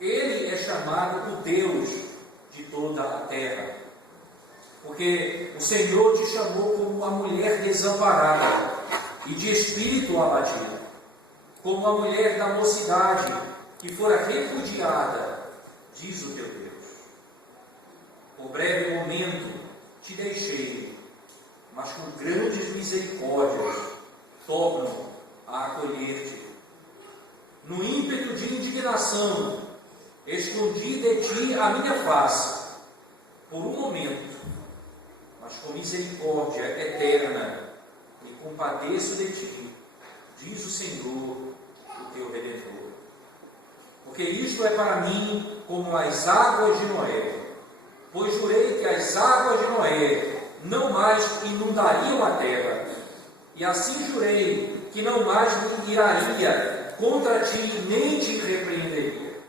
Ele é chamado o Deus de toda a terra, porque o Senhor te chamou como uma mulher desamparada e de espírito abatido, como uma mulher da mocidade que fora repudiada, diz o teu Deus. Por breve momento te deixei, mas com grandes misericórdias torno a acolher-te. No ímpeto de indignação, escondi de ti a minha face, por um momento, mas com misericórdia eterna me compadeço de ti, diz o Senhor, o teu Redentor. Porque isto é para mim como as águas de Noé, pois jurei que as águas de Noé não mais inundariam a terra, e assim jurei que não mais me iraria contra ti, nem te repreenderia.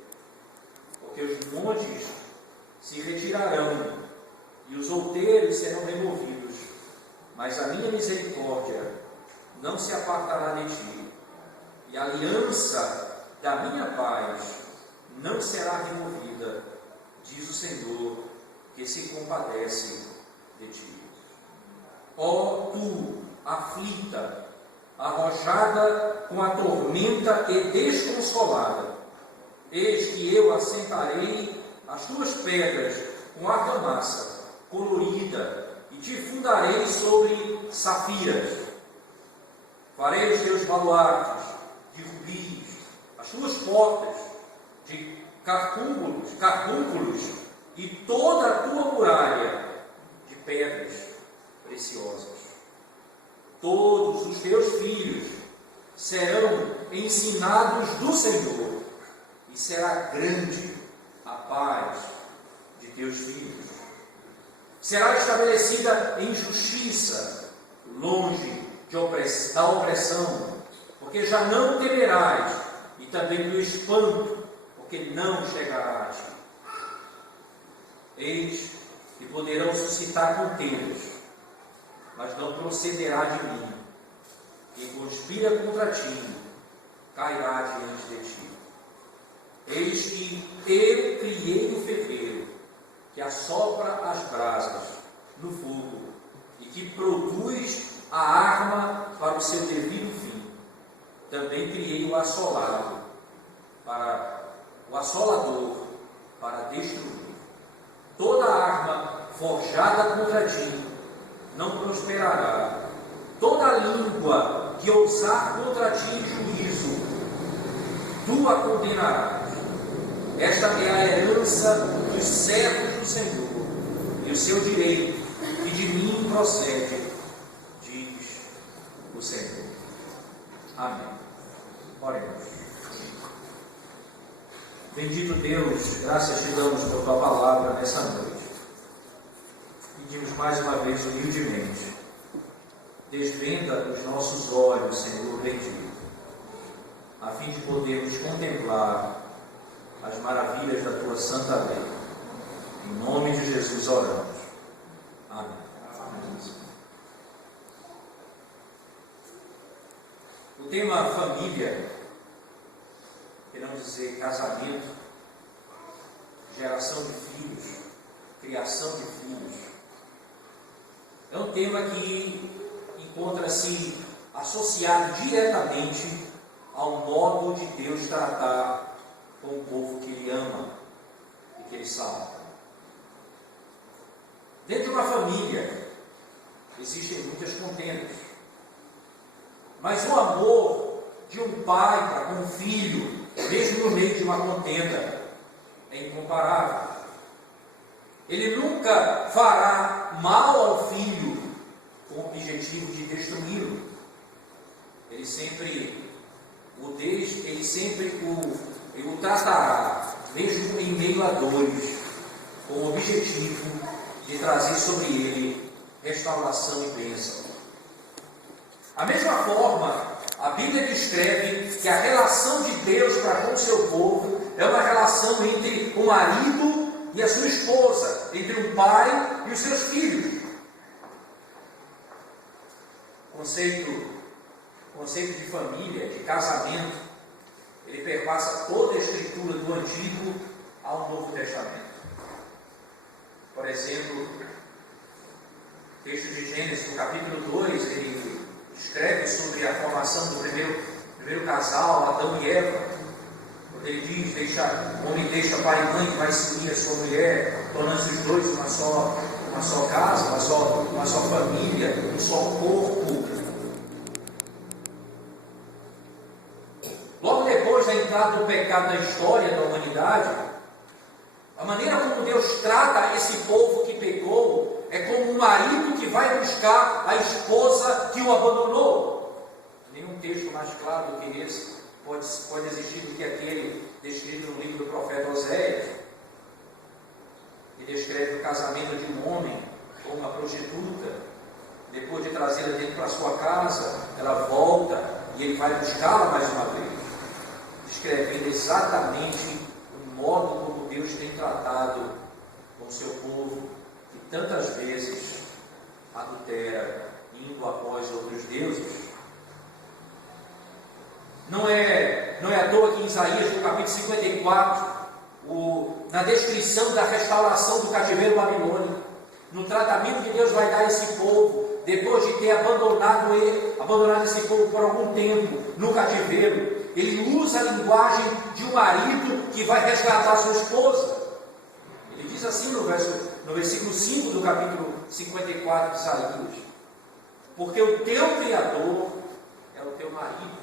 Porque os montes se retirarão, e os outeiros serão removidos, mas a minha misericórdia não se apartará de ti, e a aliança da minha paz não será removida, diz o Senhor, que se compadece de ti. Ó tu, aflita, arrojada com a tormenta e desconsolada, eis que eu assentarei as tuas pedras com argamassa colorida e te fundarei sobre safiras. Farei os teus baluartes de rubis, as tuas portas de carúnculos e toda a tua muralha de pedras preciosas. Todos os teus filhos serão ensinados do Senhor, e será grande a paz de teus filhos. Será estabelecida em justiça, longe da opressão, porque já não temerás, e também do espanto, porque não chegará a ti. Eis que poderão suscitar contendas, mas não procederá de mim. Quem conspira contra ti, cairá diante de ti. Eis que eu criei o ferreiro, que assopra as brasas no fogo, e que produz a arma para o seu devido fim. Também criei o assolador para destruir. Toda arma forjada contra ti não prosperará. Toda língua que ousar contra ti em juízo, tu a condenarás. Esta é a herança dos servos do Senhor, e o seu direito, que de mim procede, diz o Senhor. Amém. Oremos. Bendito Deus, graças te damos por tua palavra nessa noite. Pedimos mais uma vez humildemente, desvenda os nossos olhos, Senhor bendito, a fim de podermos contemplar as maravilhas da tua santa lei. Em nome de Jesus oramos. Amém. Amém. O tema família, queremos dizer casamento, geração de filhos, criação de filhos, é um tema que encontra-se associado diretamente ao modo de Deus tratar com o povo que Ele ama e que Ele salva. Dentro de uma família existem muitas contendas, mas o amor de um pai para com um filho, mesmo no meio de uma contenda, é incomparável. Ele nunca fará mal ao filho com o objetivo de destruí-lo. Ele sempre o tratará, mesmo em meio a dores, com o objetivo de trazer sobre ele restauração e bênção. A mesma forma, a Bíblia descreve que a relação de Deus para com o seu povo é uma relação entre o marido e a sua esposa, entre um pai e os seus filhos. O conceito de família, de casamento, ele perpassa toda a escritura do Antigo ao Novo Testamento. Por exemplo, o texto de Gênesis, no capítulo 2, ele escreve sobre a formação do primeiro casal, Adão e Eva. Quando ele diz, o homem deixa pai e mãe, vai se unir a sua mulher, tornando-se os dois uma só casa, uma só família, um só corpo. Logo depois da entrada do pecado na história da humanidade, a maneira como Deus trata esse povo que pecou é como um marido que vai buscar a esposa que o abandonou. Nenhum texto mais claro do que esse pode existir do que aquele descrito no livro do profeta Oséias. Ele descreve o casamento de um homem com uma prostituta. Depois de trazê-la dentro para sua casa, ela volta e ele vai buscá-la mais uma vez, descrevendo exatamente o modo como Deus tem tratado com o seu povo, que tantas vezes adultera, indo após outros deuses. Não é à toa que em Isaías, no capítulo 54, na descrição da restauração do cativeiro babilônico, no tratamento que Deus vai dar a esse povo, depois de ter abandonado esse povo por algum tempo no cativeiro, ele usa a linguagem de um marido que vai resgatar sua esposa. Ele diz assim no versículo 5 do capítulo 54 de Isaías: porque o teu Criador é o teu marido.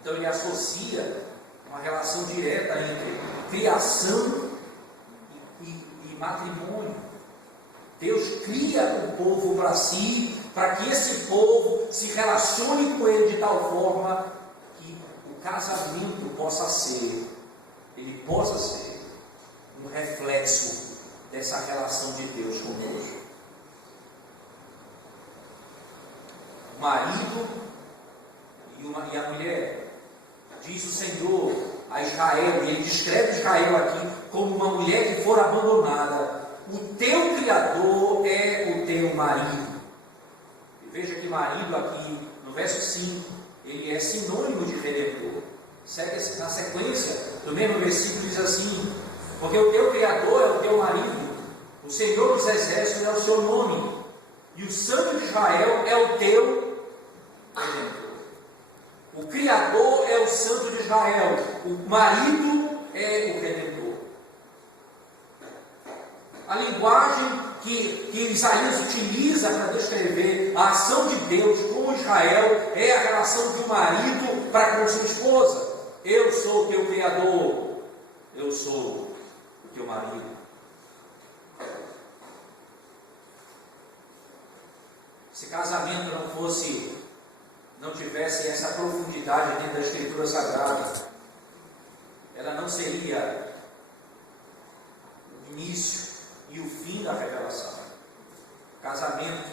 Então ele associa uma relação direta entre criação e matrimônio. Deus cria o povo para si, para que esse povo se relacione com ele de tal forma que o casamento possa ser um reflexo dessa relação de Deus conosco. O marido e a mulher. Diz o Senhor a Israel, e ele descreve Israel aqui como uma mulher que for abandonada. O teu Criador é o teu marido. E veja que marido aqui, no verso 5, ele é sinônimo de redentor. Segue na sequência do mesmo versículo, diz assim: porque o teu Criador é o teu marido, o Senhor dos Exércitos é o seu nome, e o Santo de Israel é o teu redentor. O Criador é o Santo de Israel, o marido é o Redentor. A linguagem que Isaías utiliza para descrever a ação de Deus com Israel é a relação de um marido para com sua esposa. Eu sou o teu Criador, eu sou o teu marido. Se casamento não tivesse essa profundidade dentro da Escritura Sagrada, ela não seria o início e o fim da revelação. O casamento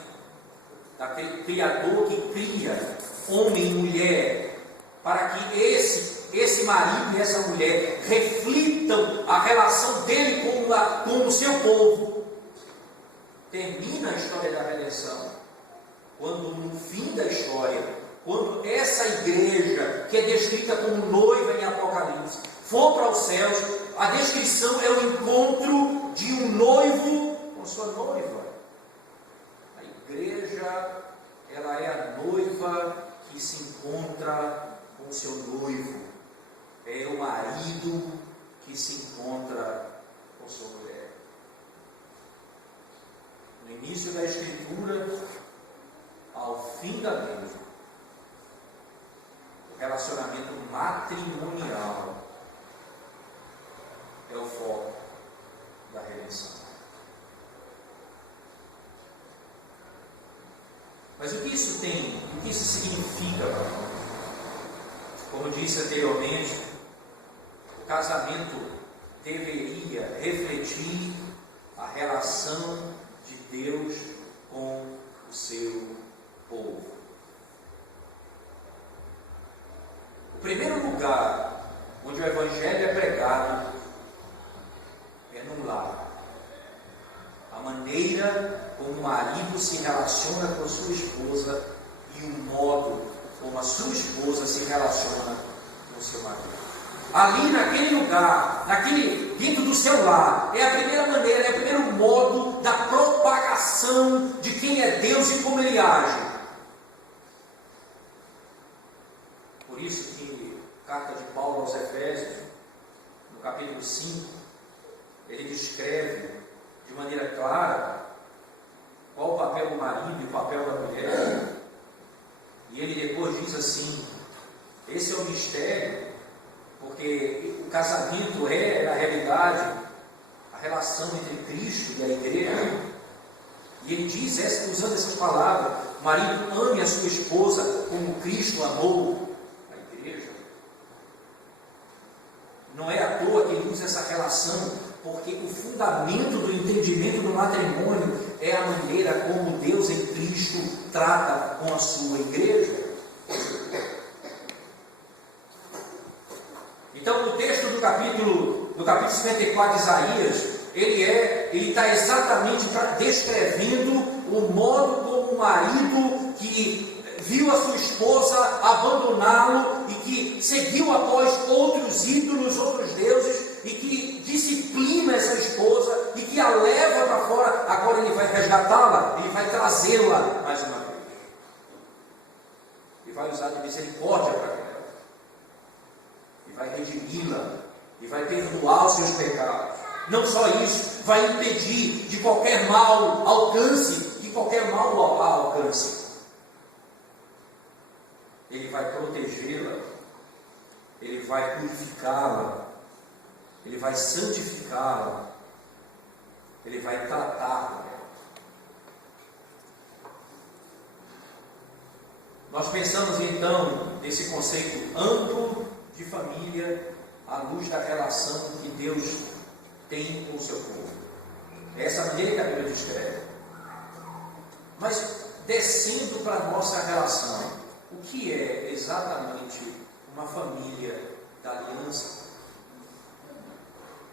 daquele Criador que cria homem e mulher, para que esse marido e essa mulher reflitam a relação dele com o seu povo. Termina a história da redenção quando, no fim da história, quando essa igreja, que é descrita como noiva em Apocalipse, for para os céus, a descrição é o encontro de um noivo com sua noiva. A igreja, ela é a noiva que se encontra com seu noivo. É o marido que se encontra com sua mulher. No início da Escritura, ao fim da mesma, o relacionamento matrimonial é o foco da redenção. Mas o que isso tem? O que isso significa? Como disse anteriormente, o casamento deveria refletir a relação de Deus com o seu povo. O primeiro lugar onde o Evangelho é pregado é no lar. A maneira como o marido se relaciona com sua esposa e o modo como a sua esposa se relaciona seu marido. Ali naquele lugar, dentro do seu lar, é a primeira maneira, é o primeiro modo da propagação de quem é Deus e como Ele age. Por isso que carta de Paulo aos Efésios, no capítulo 5, ele descreve de maneira clara qual o papel do marido e o papel da mulher. E ele depois diz assim: esse é o mistério, porque o casamento é, na realidade, a relação entre Cristo e a igreja. E ele diz, usando essas palavras: o marido ame a sua esposa como Cristo amou a igreja. Não é à toa que ele usa essa relação, porque o fundamento do entendimento do matrimônio é a maneira como Deus em Cristo trata com a sua igreja. Então, no texto do capítulo 54 de Isaías, ele está exatamente descrevendo o modo como o marido que viu a sua esposa abandoná-lo e que seguiu após outros ídolos, outros deuses, e que disciplina essa esposa e que a leva para fora. Agora ele vai resgatá-la, ele vai trazê-la mais uma vez. E vai usar de misericórdia para ela. E vai redimi-la. E vai perdoar os seus pecados. Não só isso, vai impedir de qualquer mal alcance, que qualquer mal a alcance. Ele vai protegê-la. Ele vai purificá-la. Ele vai santificá-la. Ele vai tratá-la. Nós pensamos então nesse conceito amplo de família à luz da relação que Deus tem com o seu povo. É essa maneira que a Bíblia descreve. Mas descendo para a nossa relação, o que é exatamente uma família da aliança?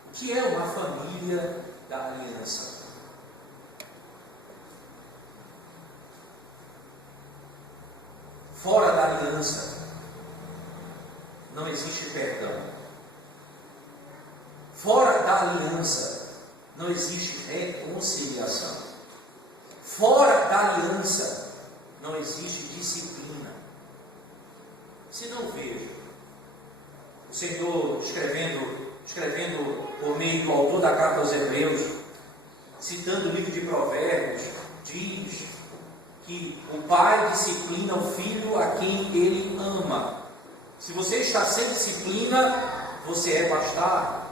O que é uma família da aliança? Fora da aliança não existe perdão. Fora da aliança não existe reconciliação. Fora da aliança não existe disciplina. Se não vejo o Senhor escrevendo por meio do autor da carta aos Hebreus, citando o livro de Provérbios, diz que o pai disciplina o filho a quem ele ama. Se você está sem disciplina, você é bastardo.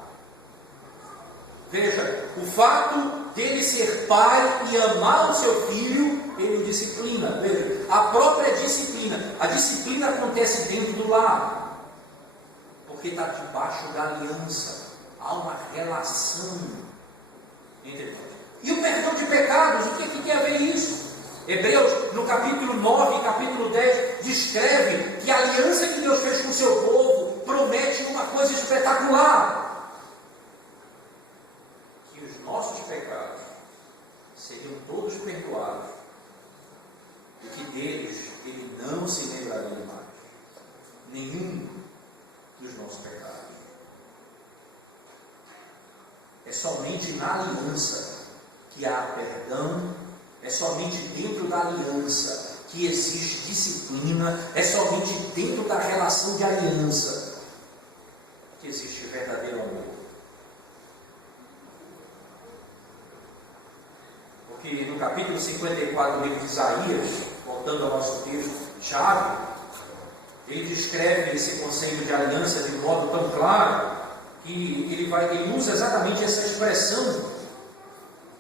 Veja, o fato dele ser pai e amar o seu filho, ele o disciplina. Veja, a própria disciplina. A disciplina acontece dentro do lar, porque está debaixo da aliança. Há uma relação entre nós. E o perdão de pecados, o que tem a ver isso? Hebreus, no capítulo 9 e capítulo 10, descreve que a aliança que Deus fez com o seu povo promete uma coisa espetacular: que os nossos pecados seriam todos perdoados e que deles Ele não se lembraria mais. Nenhum dos nossos pecados. É somente na aliança que há perdão. É somente dentro da aliança que existe disciplina. É somente dentro da relação de aliança que existe verdadeiro amor. Porque no capítulo 54 do livro de Isaías, voltando ao nosso texto-chave, ele descreve esse conceito de aliança de modo tão claro que ele usa exatamente essa expressão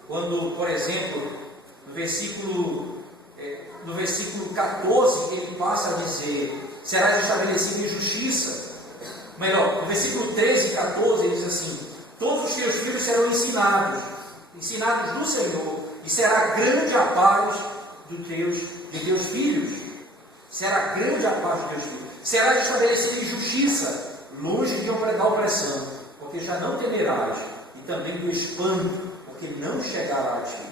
quando, por exemplo, no versículo 14, ele passa a dizer: será estabelecida em justiça. Melhor, no versículo 13 e 14, ele diz assim: todos os teus filhos serão ensinados do Senhor, e será grande a paz de teus filhos. Será grande a paz de teus filhos. Será estabelecida em justiça, longe de opressão, porque já não temerás, e também do espanto, porque não chegará a ti.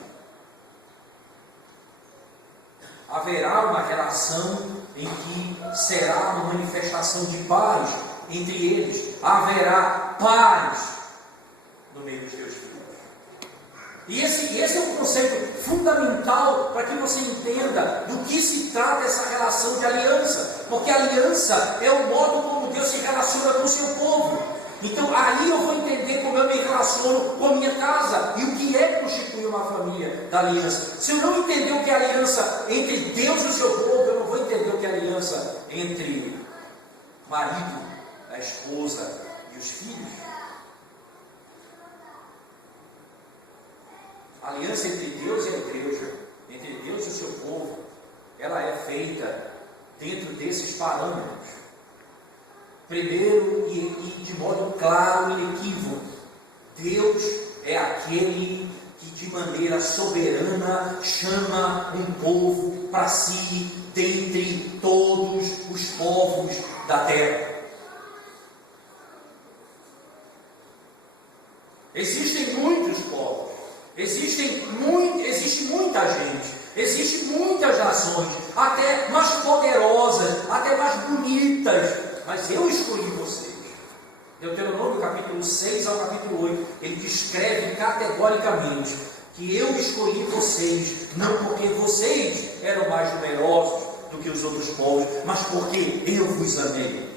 Haverá uma relação em que será uma manifestação de paz, entre eles, haverá paz no meio dos teus filhos. E esse é um conceito fundamental para que você entenda do que se trata essa relação de aliança. Porque aliança é o modo como Deus se relaciona com o seu povo. Então aí eu vou entender como eu me relaciono com a minha casa e o que é constituir uma família da aliança. Se eu não entender o que é aliança entre Deus e o seu povo, eu não vou entender o que é aliança entre o marido, a esposa e os filhos. A aliança entre Deus e a igreja, entre Deus e o seu povo, ela é feita dentro desses parâmetros. Primeiro, e de modo claro e inequívoco, Deus é aquele que de maneira soberana chama um povo para si dentre todos os povos da terra. Existem muitos povos, existe muita gente, existem muitas nações, até mais poderosas, até mais bonitas, mas eu escolhi vocês. Deuteronômio capítulo 6 ao capítulo 8, ele descreve categoricamente que eu escolhi vocês, não porque vocês eram mais numerosos do que os outros povos, mas porque eu vos amei.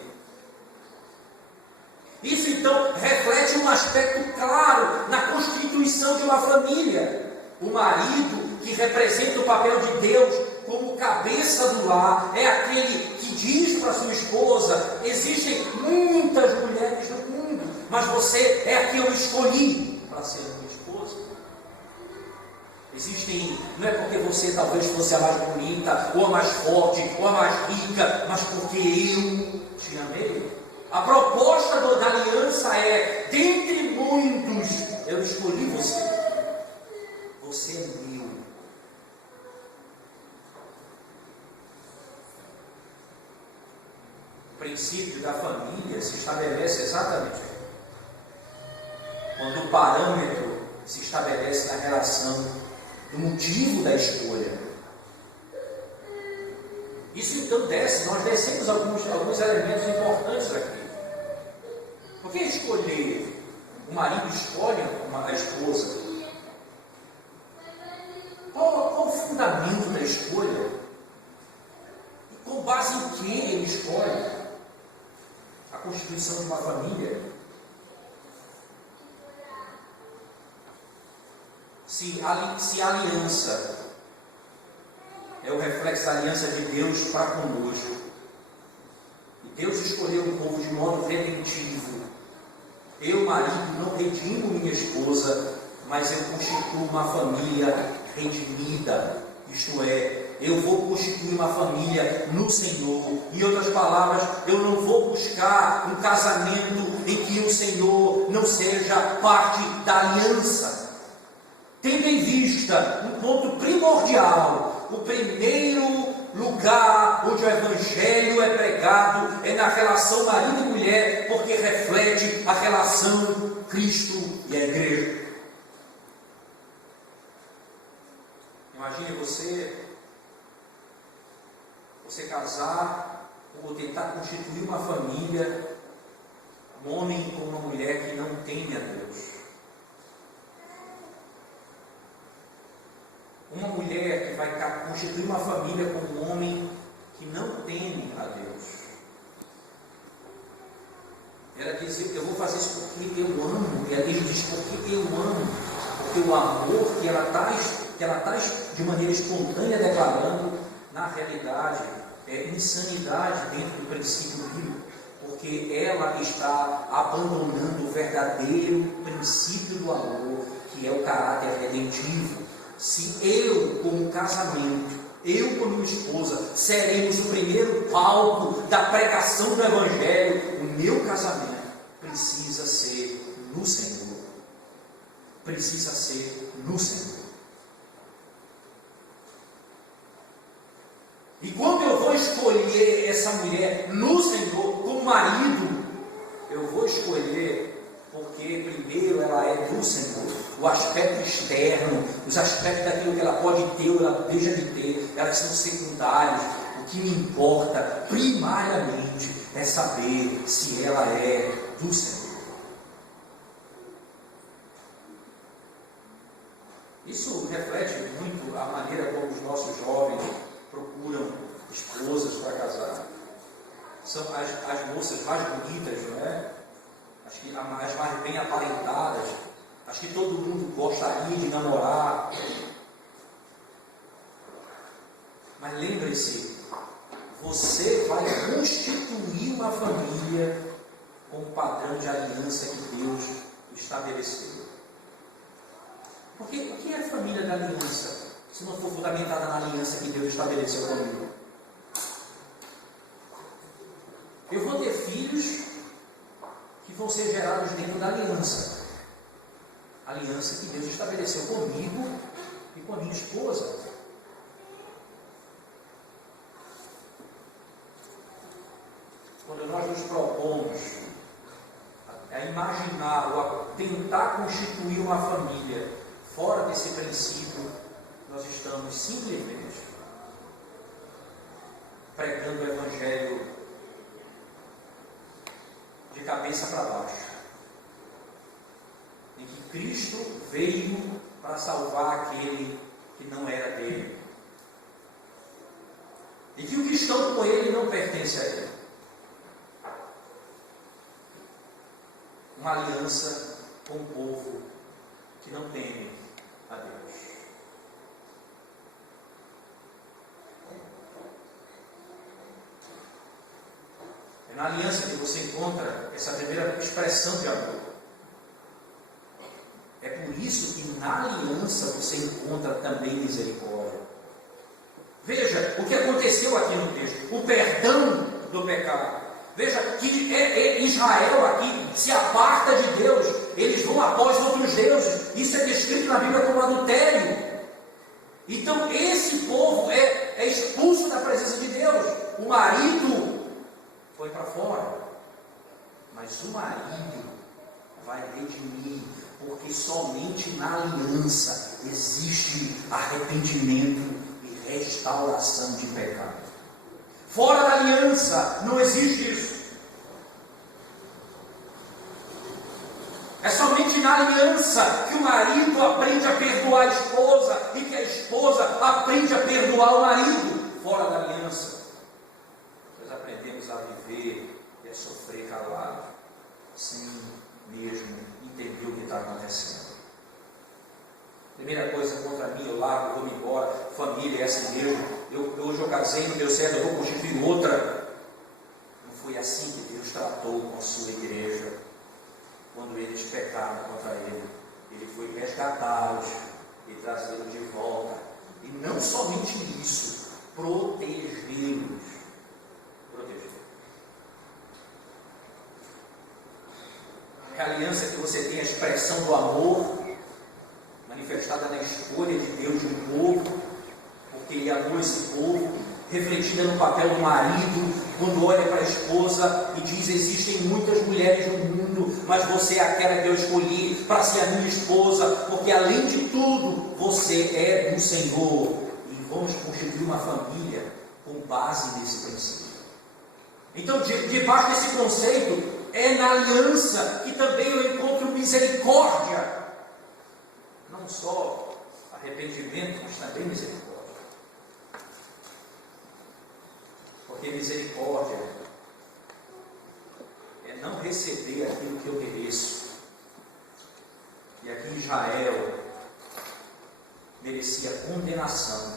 Isso então reflete um aspecto claro na constituição de uma família. O marido, que representa o papel de Deus como cabeça do lar, é aquele que diz para sua esposa: existem muitas mulheres no mundo, mas você é a que eu escolhi para ser minha esposa. Não é porque você talvez fosse a mais bonita, ou a mais forte, ou a mais rica, mas porque eu te amei. A proposta da aliança é: dentre muitos, eu escolhi você. Você é meu. O princípio da família se estabelece exatamente quando o parâmetro se estabelece na relação do motivo da escolha. Isso então nós descemos alguns elementos importantes aqui. Por que escolher? O marido escolhe a esposa. Qual o fundamento da escolha? E com base em que ele escolhe a constituição de uma família? Se a aliança é o reflexo da aliança de Deus para conosco, e Deus escolheu um povo de modo redentivo, eu, marido, não redimo minha esposa, mas eu constituo uma família redimida. Isto é, eu vou constituir uma família no Senhor. Em outras palavras, eu não vou buscar um casamento em que o Senhor não seja parte da aliança. Tendo em vista um ponto primordial, o primeiro lugar onde o Evangelho é pregado é na relação marido e mulher, porque reflete a relação Cristo e a igreja. Imagine você casar ou tentar constituir uma família, um homem com uma mulher que não teme a Deus. Uma mulher que vai constituir uma família com um homem que não teme a Deus. Ela diz: eu vou fazer isso porque eu amo. E ele diz: porque eu amo. Porque o amor que ela está de maneira espontânea declarando, na realidade, é insanidade dentro do princípio bíblico. Porque ela está abandonando o verdadeiro princípio do amor, que é o caráter redentivo. Se eu, como casamento, eu como esposa, seremos o primeiro palco da pregação do Evangelho, o meu casamento precisa ser no Senhor. Precisa ser no Senhor. E quando eu vou escolher essa mulher no Senhor, como marido, eu vou escolher porque primeiro ela é do Senhor. O aspecto externo, os aspectos daquilo que ela pode ter ou ela deixa de ter, elas são secundários. O que me importa primariamente é saber se ela é do Senhor. Isso reflete muito a maneira como os nossos jovens procuram esposas para casar. São as moças mais bonitas, não é? As mais bem aparentadas, as que todo mundo gostaria de namorar. Mas lembre-se, você vai constituir uma família com o padrão de aliança que Deus estabeleceu. Porque o que é a família da aliança, se não for fundamentada na aliança que Deus estabeleceu comigo? Eu vou ter filhos que vão ser gerados dentro da aliança. A aliança que Deus estabeleceu comigo e com a minha esposa. Quando nós nos propomos a imaginar ou a tentar constituir uma família fora desse princípio, nós estamos simplesmente pregando o Evangelho de cabeça para baixo, em que Cristo veio para salvar aquele que não era dele, e que o que estão com ele não pertence a ele. Uma aliança com um povo que não teme a Deus. É na aliança que você encontra essa primeira expressão de amor. É por isso que na aliança você encontra também misericórdia. Veja o que aconteceu aqui no texto: o perdão do pecado. Veja que Israel aqui se aparta de Deus, eles vão após outros deuses. Isso é descrito na Bíblia como adultério. Então esse povo é expulso da presença de Deus. O marido foi para fora, mas o marido vai redimir, porque somente na aliança existe arrependimento e restauração de pecado. Fora da aliança não existe isso. É somente na aliança que o marido aprende a perdoar a esposa e que a esposa aprende a perdoar o marido. Fora da aliança, nós aprendemos a viver e a sofrer calado, sem mesmo entender o que está acontecendo. Primeira coisa contra mim, eu largo, vou-me embora, família é assim mesmo. Hoje eu casei, não deu certo, eu vou constituir outra. Não foi assim que Deus tratou com a sua igreja. Quando eles pecaram contra ele, ele foi resgatá-los e trazê-los de volta. E não somente isso, protegê-los. É a aliança que você tem a expressão do amor manifestada na escolha de Deus de um povo, porque ele amou esse povo, refletida no papel do marido, quando olha para a esposa e diz: existem muitas mulheres no mundo, mas você é aquela que eu escolhi para ser a minha esposa, porque além de tudo, você é do Senhor, e vamos constituir uma família com base nesse princípio. Então, debaixo desse conceito, é na aliança que também eu encontro misericórdia. Não só arrependimento, mas também misericórdia. Porque misericórdia é não receber aquilo que eu mereço. E aqui Israel merecia condenação.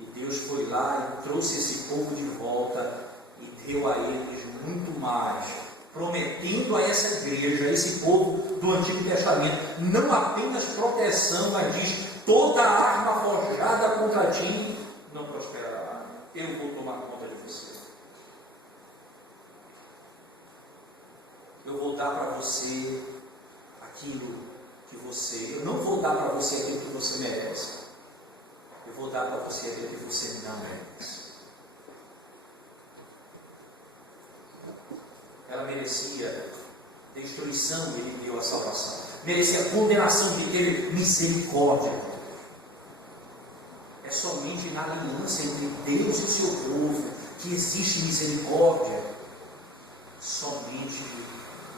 E Deus foi lá e trouxe esse povo de volta e deu a eles muito mais, prometendo a essa igreja, a esse povo do Antigo Testamento, não apenas proteção, mas diz: toda arma forjada contra ti não prosperará. Eu vou tomar conta de você. Eu vou dar para você aquilo que você... Eu não vou dar para você aquilo que você merece. Eu vou dar para você aquilo que você não merece. Ela merecia destruição e ele deu a salvação. Merecia condenação, de ter misericórdia. É somente na aliança entre Deus e o seu povo que existe misericórdia. somente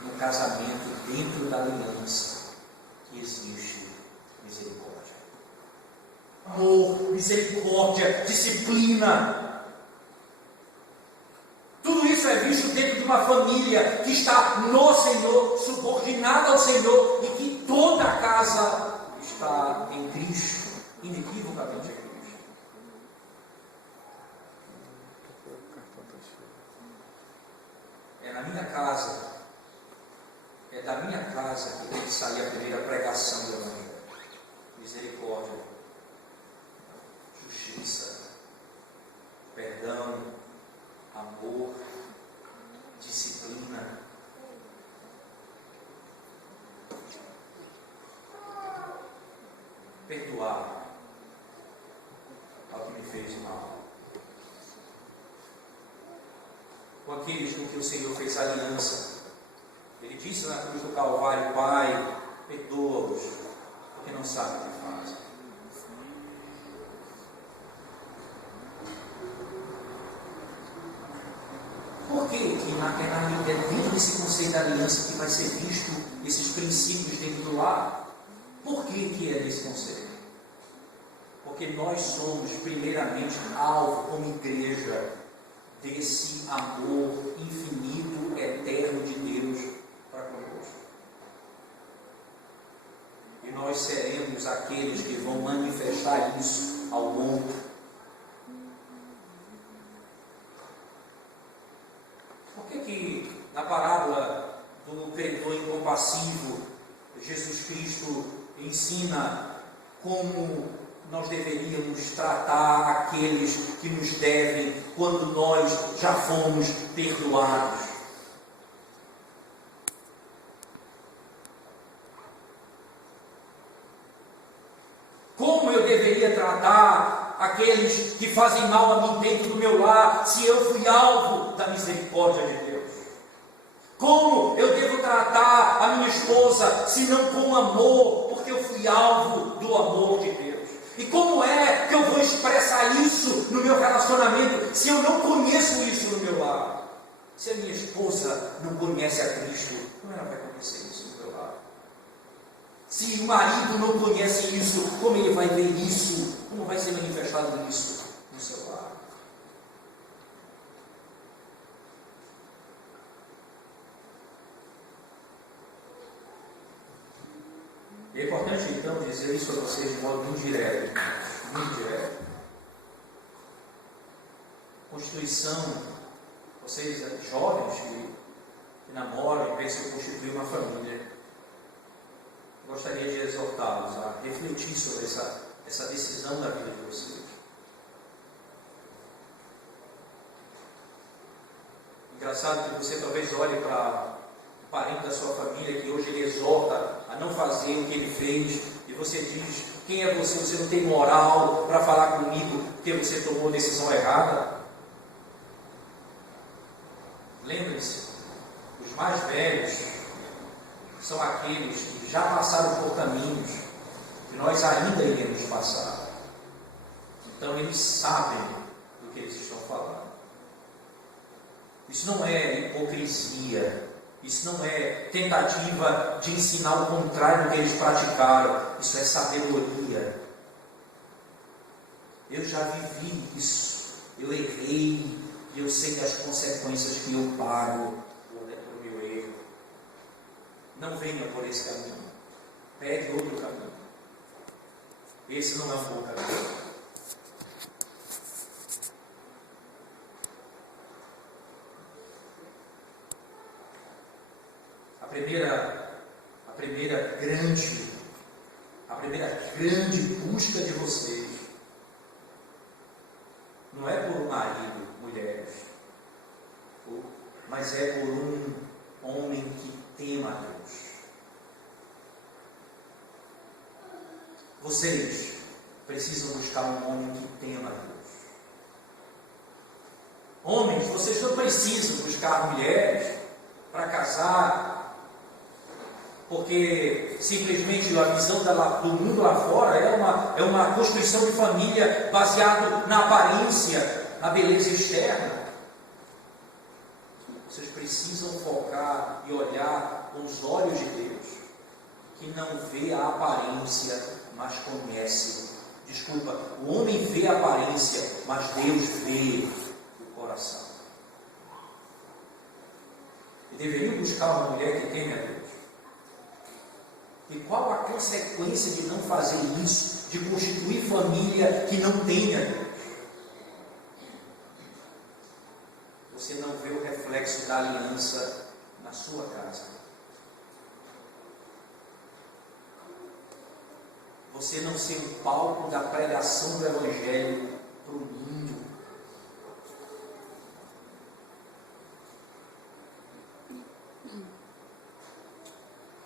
no casamento dentro da aliança que existe misericórdia. Amor, misericórdia, disciplina. Tudo isso é visto dentro de uma família que está no Senhor, subordinada ao Senhor, e que toda a casa está em Cristo, inequivocamente em Cristo. É na minha casa, é da minha casa que tem que sair a primeira pregação do Evangelho. Misericórdia, justiça, perdão, amor, disciplina. Perdoar ao que me fez mal. Com aqueles com que o Senhor fez aliança. Ele disse na cruz do Calvário: Pai, perdoa-os, porque não sabem o que fazem. Por que é dentro desse conceito da aliança que vai ser visto esses princípios dentro do lar? Por que é desse conceito? Porque nós somos, primeiramente, alvo como igreja desse amor infinito, eterno de Deus para conosco. E nós seremos aqueles que vão manifestar isso ao mundo. Por que na parábola do credor incompassivo, Jesus Cristo ensina como nós deveríamos tratar aqueles que nos devem quando nós já fomos perdoados? Como eu deveria tratar aqueles que fazem mal a mim dentro do meu lar, se eu fui alvo da misericórdia de Deus? Como eu devo tratar a minha esposa, se não com amor, porque eu fui alvo do amor de Deus? E como é que eu vou expressar isso no meu relacionamento, se eu não conheço isso no meu lar? Se a minha esposa não conhece a Cristo, como ela vai conhecer isso no meu lar? Se o marido não conhece isso, como ele vai ver isso? Como vai ser manifestado isso no seu lar? É importante então dizer isso a vocês de modo muito direto. Muito direto. Constituição, vocês jovens que namoram e pensam em constituir uma família, gostaria de exortá-los a refletir sobre essa decisão da vida de vocês. Engraçado que você talvez olhe para o parente da sua família que hoje ele exorta a não fazer o que ele fez, e você diz: quem é você? Você não tem moral para falar comigo porque você tomou a decisão errada? Lembre-se, os mais velhos são aqueles que já passaram por caminhos que nós ainda iremos passar. Então eles sabem do que eles estão falando. Isso não é hipocrisia. Isso não é tentativa de ensinar o contrário do que eles praticaram. Isso é sabedoria. Eu já vivi isso. Eu errei. E eu sei das consequências que eu pago por meu erro. Não venha por esse caminho. Pegue outro caminho. Esse não é um bom caminho. A primeira grande busca de vocês não é por um marido, mulheres, mas é por um homem que tema a Deus. Vocês precisam buscar um homem que tema a Deus. Homens, vocês não precisam buscar mulheres para casar, porque simplesmente a visão do mundo lá fora é uma constituição de família baseada na aparência, na beleza externa. vocês precisam focar e olhar com os olhos de Deus, que não vê a aparência, mas conhece. Desculpa, o homem vê a aparência, mas Deus vê o coração. E deveriam buscar uma mulher que teme a Deus. E qual a consequência de não fazer isso, de constituir família que não teme a Deus? Você não vê o reflexo da aliança na sua casa. Você não ser um palco da pregação do Evangelho para o mundo.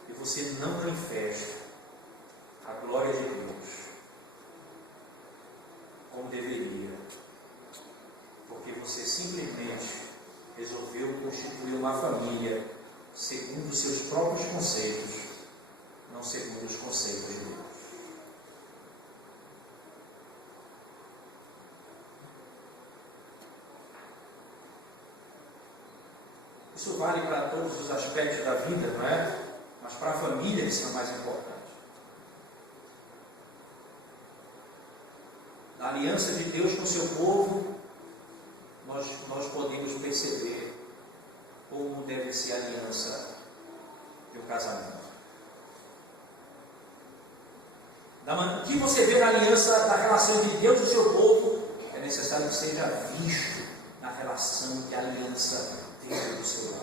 E você não manifesta a glória de Deus como deveria, porque você simplesmente resolveu constituir uma família segundo os seus próprios conceitos, não segundo os conceitos de Deus. Isso vale para todos os aspectos da vida, não é? Mas para a família isso é o mais importante. Na aliança de Deus com o seu povo, nós podemos perceber como deve ser a aliança e o casamento. O que você vê na aliança, na relação entre Deus e o seu povo, é necessário que seja visto na relação de aliança dentro do seu lar.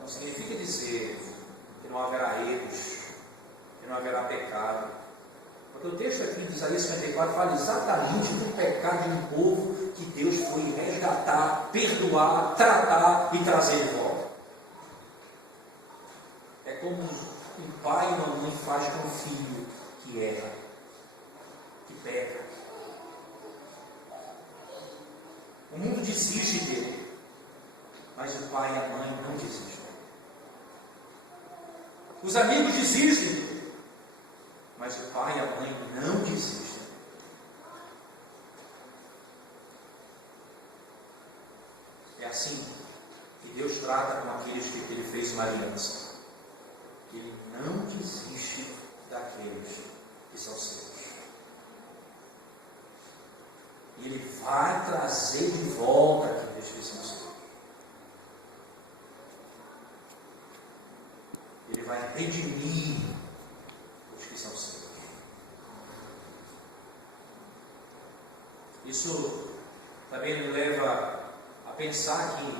Não significa dizer que não haverá erros, que não haverá pecado. Porque o texto aqui de Isaías 54 fala exatamente do pecado de um povo que Deus foi resgatar, perdoar, tratar e trazer de volta. É como um pai e uma mãe faz com um filho que erra, que peca. O mundo desiste dele, mas o pai e a mãe não desistem. Os amigos desistem, mas o pai e a mãe não desistem. É assim que Deus trata com aqueles que Ele fez uma aliança. Ele não desiste daqueles que são seus. E Ele vai trazer de volta aqueles que são seus. Ele vai redimir os que são seus. Isso também nos leva a pensar que,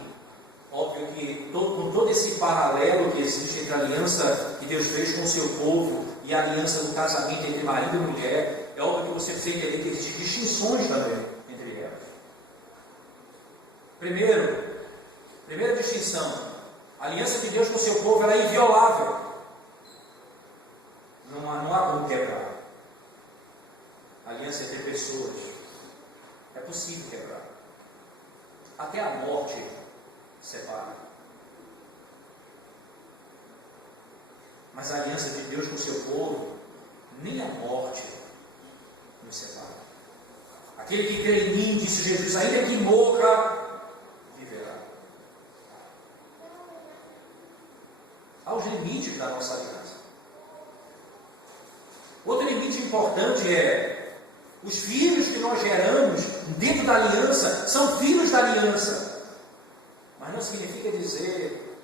óbvio que com todo esse paralelo que existe entre a aliança que Deus fez com o seu povo e a aliança do casamento entre marido e mulher, é óbvio que você precisa entender que existem distinções também entre elas. Primeira distinção: a aliança de Deus com o seu povo ela é inviolável. Não há como quebrar. A aliança entre pessoas é possível quebrar. Até a morte separa. Mas a aliança de Deus com o seu povo, nem a morte nos separa. Aquele que crê em mim, disse Jesus, ainda que morra, viverá. Há os limites da nossa aliança. Outro limite importante é os filhos que nós geramos dentro da aliança são filhos da aliança. Mas não significa dizer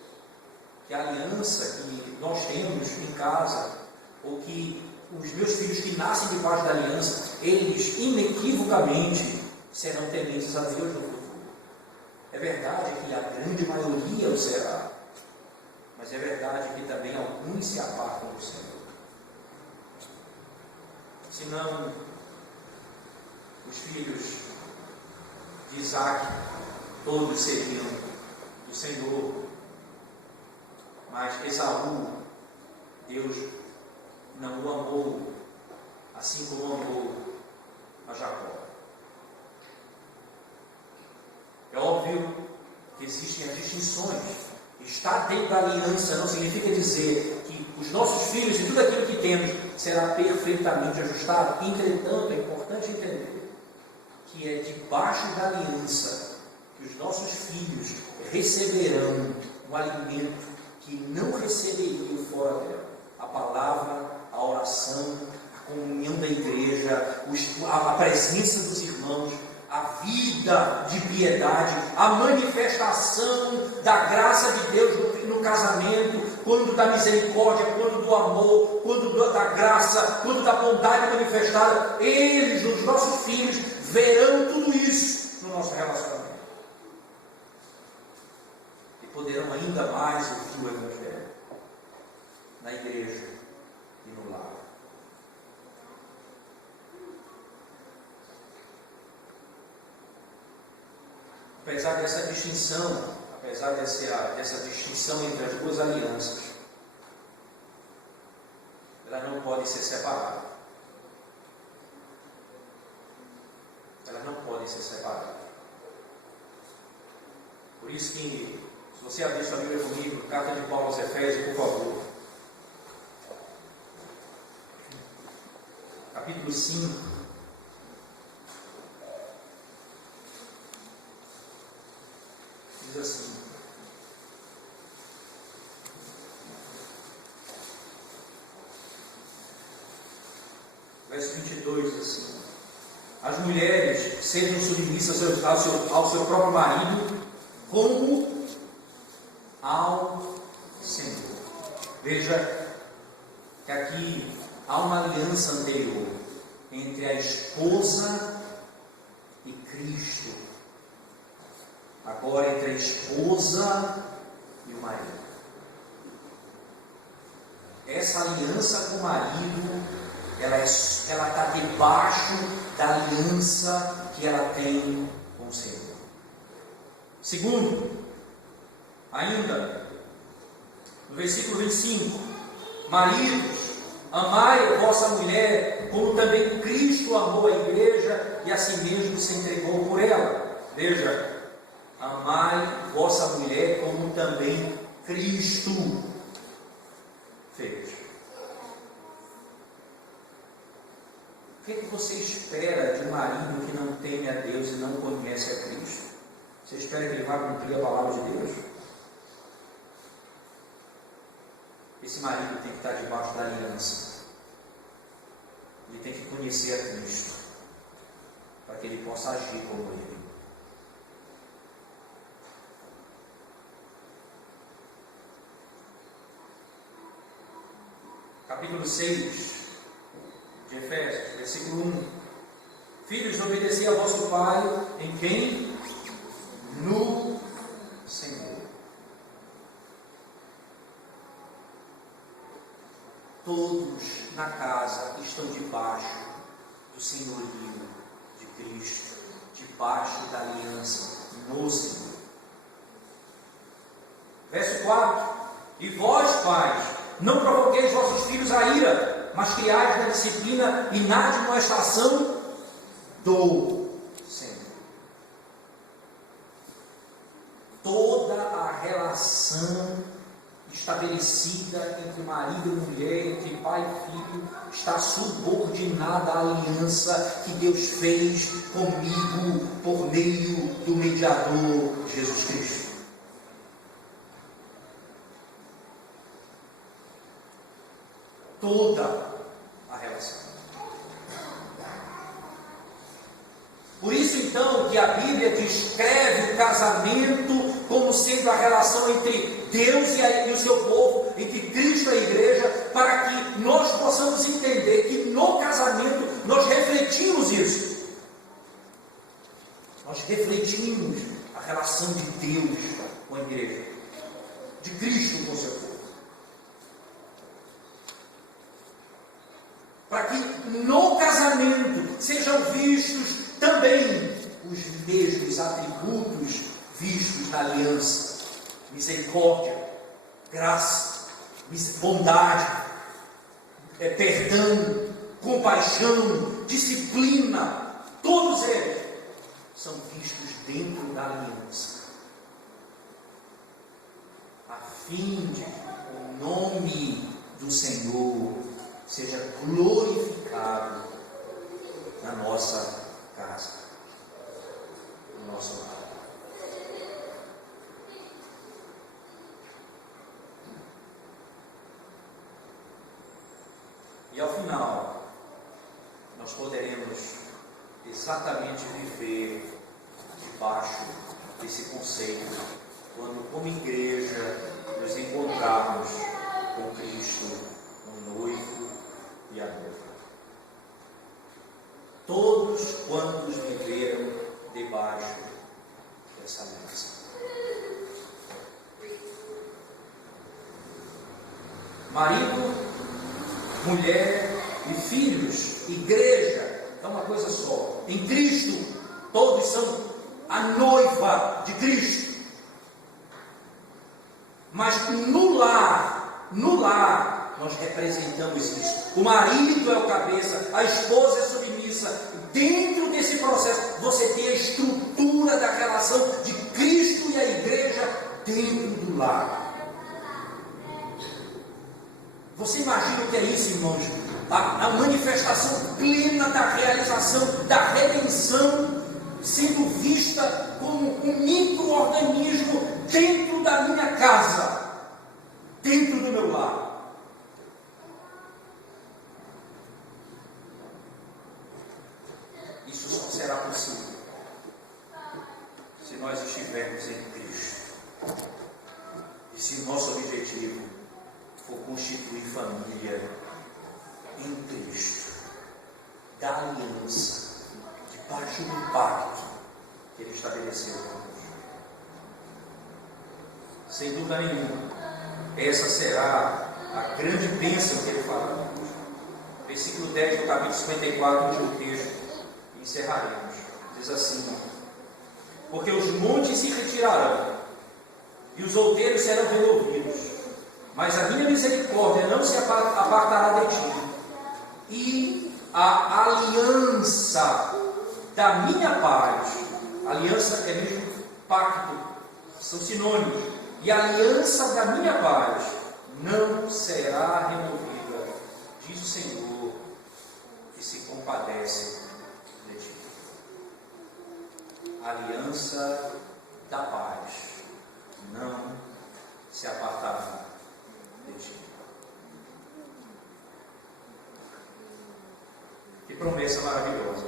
que a aliança que nós temos em casa, ou que os meus filhos que nascem debaixo da aliança, eles inequivocamente serão tementes a Deus no futuro. É verdade que a grande maioria o será, mas é verdade que também alguns se apartam do Senhor. Senão, os filhos de Isaac todos seriam do Senhor, mas Esaú, Deus não o amou assim como amou a Jacó. É óbvio que existem as distinções. Estar dentro da aliança não significa dizer que os nossos filhos e tudo aquilo que temos será perfeitamente ajustado. Entretanto, é importante entender que é debaixo da aliança que os nossos filhos receberão um alimento que não receberiam fora dela. A palavra, a oração, a comunhão da igreja, a presença dos irmãos, a vida de piedade, a manifestação da graça de Deus no casamento, quando da misericórdia, quando do amor, quando da graça, quando da bondade manifestada. Eles, os nossos filhos, verão tudo isso no nosso relacionamento. E poderão ainda mais ouvir o Evangelho na igreja e no lar. Apesar dessa distinção, dessa distinção entre as duas alianças, elas não podem ser separadas. Elas não podem ser separadas. Por isso que, se você abrir sua Bíblia comigo, carta de Paulo aos Efésios, por favor. Capítulo 5. Diz assim: verso 22 diz assim: as mulheres sejam submissas ao seu próprio marido, como ao Senhor. Veja que aqui há uma aliança anterior entre a esposa e Cristo. Agora entre a esposa e o marido. Essa aliança com o marido, ela está debaixo da aliança que ela tem com o Senhor. Segundo, ainda, no versículo 25: maridos, amai a vossa mulher, como também Cristo amou a igreja e a si mesmo se entregou por ela. Veja, amai vossa mulher como também Cristo fez. O que você espera de um marido que não teme a Deus e não conhece a Cristo? Você espera que ele vá cumprir a palavra de Deus? Esse marido tem que estar debaixo da aliança. Ele tem que conhecer a Cristo, para que ele possa agir como ele. Capítulo 6 de Efésios, versículo 1: filhos, obedecei a vosso Pai, em quem? No Senhor. Todos na casa estão debaixo do senhorio de Cristo, debaixo da aliança no Senhor. Verso 4: e vós, pais, não provoqueis vossos filhos a ira, mas criais na disciplina e na admoestação do Senhor. Toda a relação estabelecida entre marido e mulher, entre pai e filho, está subordinada à aliança que Deus fez comigo por meio do mediador Jesus Cristo. Toda a relação. Por isso então que a Bíblia descreve o casamento como sendo a relação entre Deus e o seu povo, entre Cristo e a igreja, para que nós possamos entender que no casamento nós refletimos isso. Nós refletimos a relação de Deus com a igreja, de Cristo com o seu povo. Para que no casamento sejam vistos também os mesmos atributos vistos na aliança: misericórdia, graça, bondade, perdão, compaixão, disciplina. Todos eles são vistos dentro da aliança, a fim de o nome do Senhor seja glorificado na nossa casa. E ao final, nós poderemos exatamente viver debaixo desse conceito, quando como igreja nos encontrarmos com Cristo, o noivo e a noiva. Todos quantos viveram debaixo dessa aliança. Marido, mulher e filhos, igreja, é uma coisa só. Em Cristo, todos são a noiva de Cristo. Mas no lar, nós representamos isso. O marido é o cabeça, a esposa é submissa. Dentro desse processo, você tem a estrutura da relação de Cristo e a igreja dentro do lar. Você imagina o que é isso, irmãos? A manifestação plena da realização, da redenção, sendo vista como um micro-organismo dentro da minha casa, dentro do meu lar. Isso só será possível se nós estivermos em Cristo. E se o nosso objetivo for constituir família em Cristo, da aliança, debaixo do pacto que Ele estabeleceu conosco. Sem dúvida nenhuma, essa será a grande bênção que Ele fará conosco. Versículo 10 do capítulo 54 de um texto, e encerraremos. Diz assim: porque os montes se retirarão, e os outeiros serão removidos, mas a minha misericórdia não se apartará de ti, e a aliança da minha paz, aliança é mesmo pacto, são sinônimos, e a aliança da minha paz não será removida, diz o Senhor, que se compadece de ti. A aliança da paz não se apartará de ti. Que promessa maravilhosa,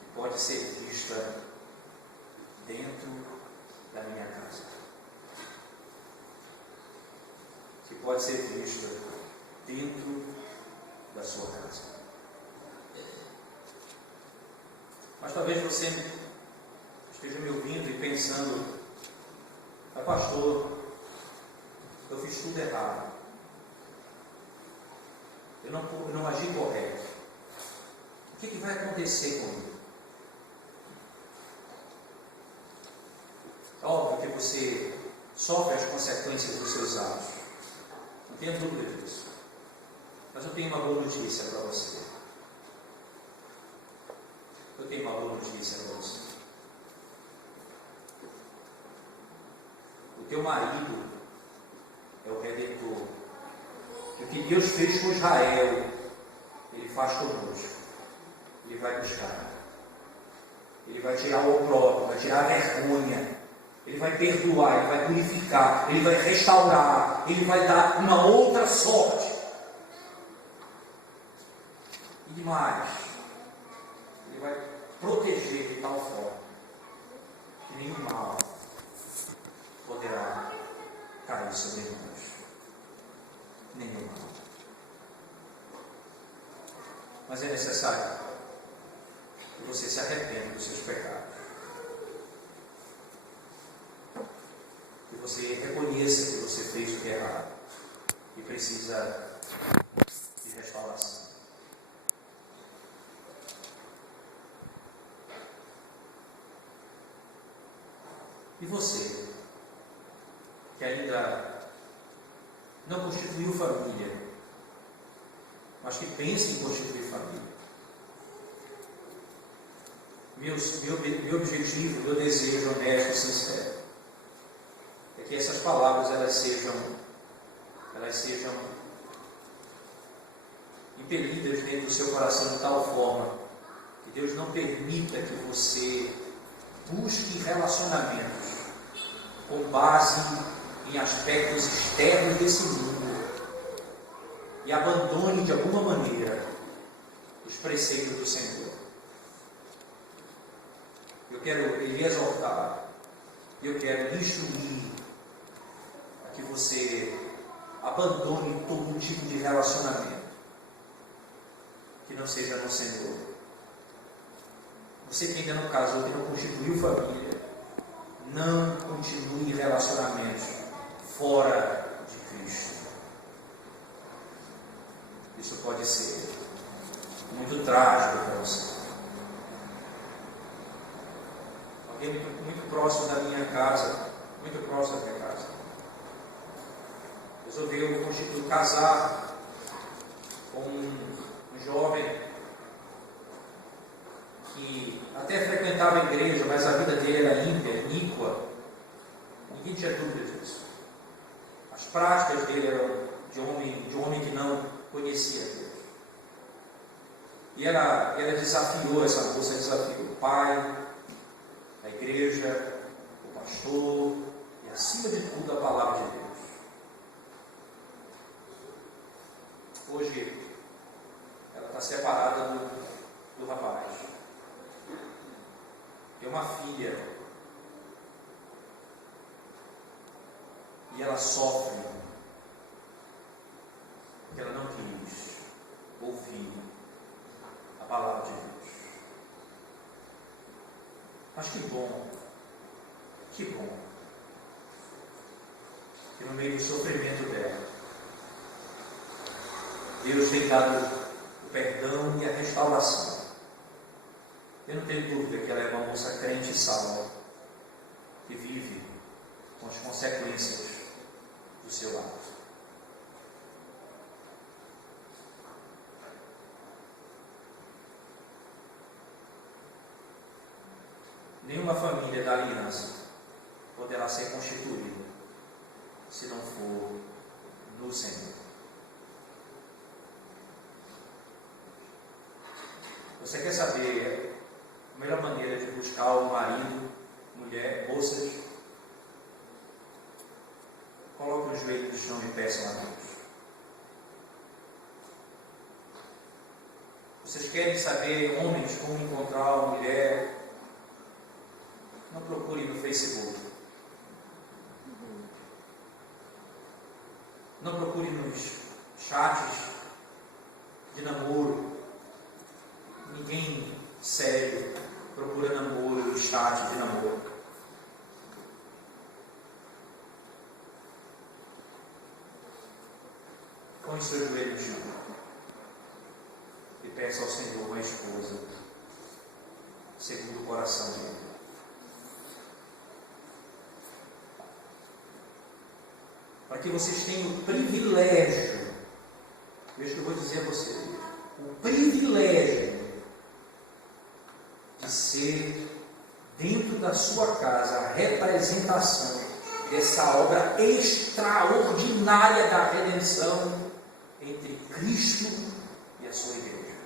que pode ser vista dentro da minha casa, que pode ser vista dentro da sua casa. Mas talvez você esteja me ouvindo e pensando: mas pastor, eu fiz tudo errado, eu não agi correto, o que vai acontecer comigo? É óbvio que você sofre as consequências dos seus atos, não tenho dúvida disso, mas eu tenho uma boa notícia para você. Eu tenho uma boa notícia para você. O teu marido é o Redentor. O que Deus fez com Israel, Ele faz conosco. Ele vai buscar. Ele vai tirar o opróbrio, vai tirar a vergonha. Ele vai perdoar, Ele vai purificar, Ele vai restaurar, Ele vai dar uma outra sorte. E demais, Ele vai proteger de tal forma que nenhum mal poderá cair sobre nós. Nenhum mal. Mas é necessário que você se arrependa dos seus pecados. Que você reconheça que você fez o que é errado e precisa de restauração. E você, que ainda não constituiu família, mas que pensa em constituir família, meu objetivo, meu desejo honesto e sincero é que essas palavras elas sejam impelidas dentro do seu coração de tal forma que Deus não permita que você busque relacionamentos com base em aspectos externos desse mundo, e abandone de alguma maneira os preceitos do Senhor. Eu quero lhe exortar, eu quero lhe instruir a que você abandone todo tipo de relacionamento que não seja no Senhor. Você que ainda não casou, que não constituiu família, não continue em relacionamentos fora de Cristo. Isso pode ser muito trágico para você. Alguém muito próximo da minha casa, resolveu casar com um jovem que até frequentava a igreja, mas a vida dele era ímpia, iníqua. Ninguém tinha dúvida disso. As práticas dele eram de homem que não conhecia Deus. E ela desafiou essa moça, desafiou o pai, a igreja, o pastor e, acima de tudo, a palavra de Deus. Hoje, ela está separada do rapaz. Tem uma filha. E ela sofre porque ela não quis ouvir a palavra de Deus. Mas que bom que no meio do sofrimento dela, Deus tem dado o perdão e a restauração. Eu não tenho dúvida que ela é uma moça crente e salva, que vive com as consequências do seu ato. Nenhuma família da aliança poderá ser constituída se não for no Senhor. Você quer saber a melhor maneira de buscar um marido, mulher, moças? Coloque o joelho no chão e peçam a Deus. Vocês querem saber, homens, como encontrar uma mulher? Não procure no Facebook. Não procure nos chats de namoro. Ninguém sério procura namoro no chat de namoro. Põe seu joelho no chão e peça ao Senhor uma esposa segundo o coração dele. Para que vocês tenham o privilégio, veja o que eu vou dizer a vocês, o privilégio de ser, dentro da sua casa, a representação dessa obra extraordinária da redenção entre Cristo e a sua igreja.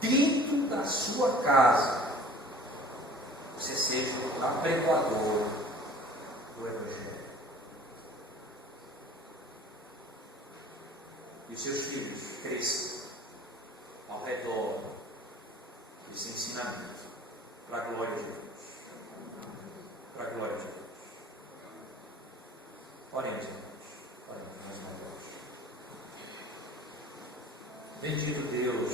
Dentro da sua casa, você seja o apregoador do Evangelho. E os seus filhos cresçam ao redor desse ensinamento, para a glória de Deus. Para a glória de Deus. Oremos, irmãos. Oremos mais uma vez. Bendito Deus,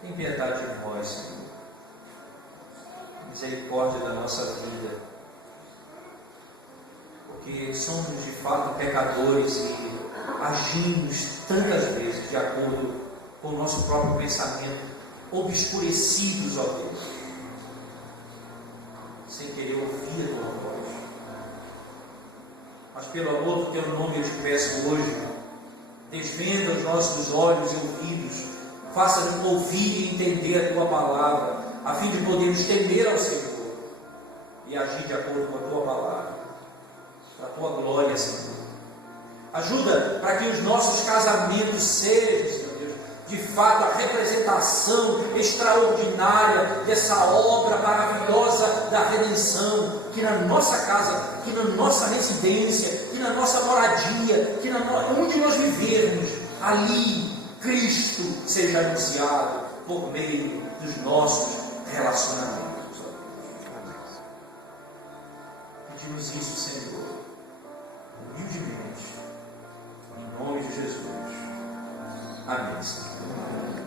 tem piedade de nós, Senhor. Misericórdia da nossa vida. Porque somos de fato pecadores e agimos tantas vezes de acordo com o nosso próprio pensamento, obscurecidos, ó Deus, sem querer ouvir a tua voz. Mas pelo amor do teu nome eu te peço hoje, desvenda os nossos olhos e ouvidos, faça-nos ouvir e entender a tua palavra, a fim de podermos temer ao Senhor e agir de acordo com a tua palavra, para a tua glória, Senhor. Ajuda para que os nossos casamentos sejam, Senhor Deus, de fato a representação extraordinária dessa obra maravilhosa da redenção, que na nossa casa, que na nossa residência, que na nossa moradia, que onde nós vivermos, ali Cristo seja anunciado por meio dos nossos relacionamentos. Pedimos isso, Senhor, humildemente, em nome de Jesus. Amém, Senhor.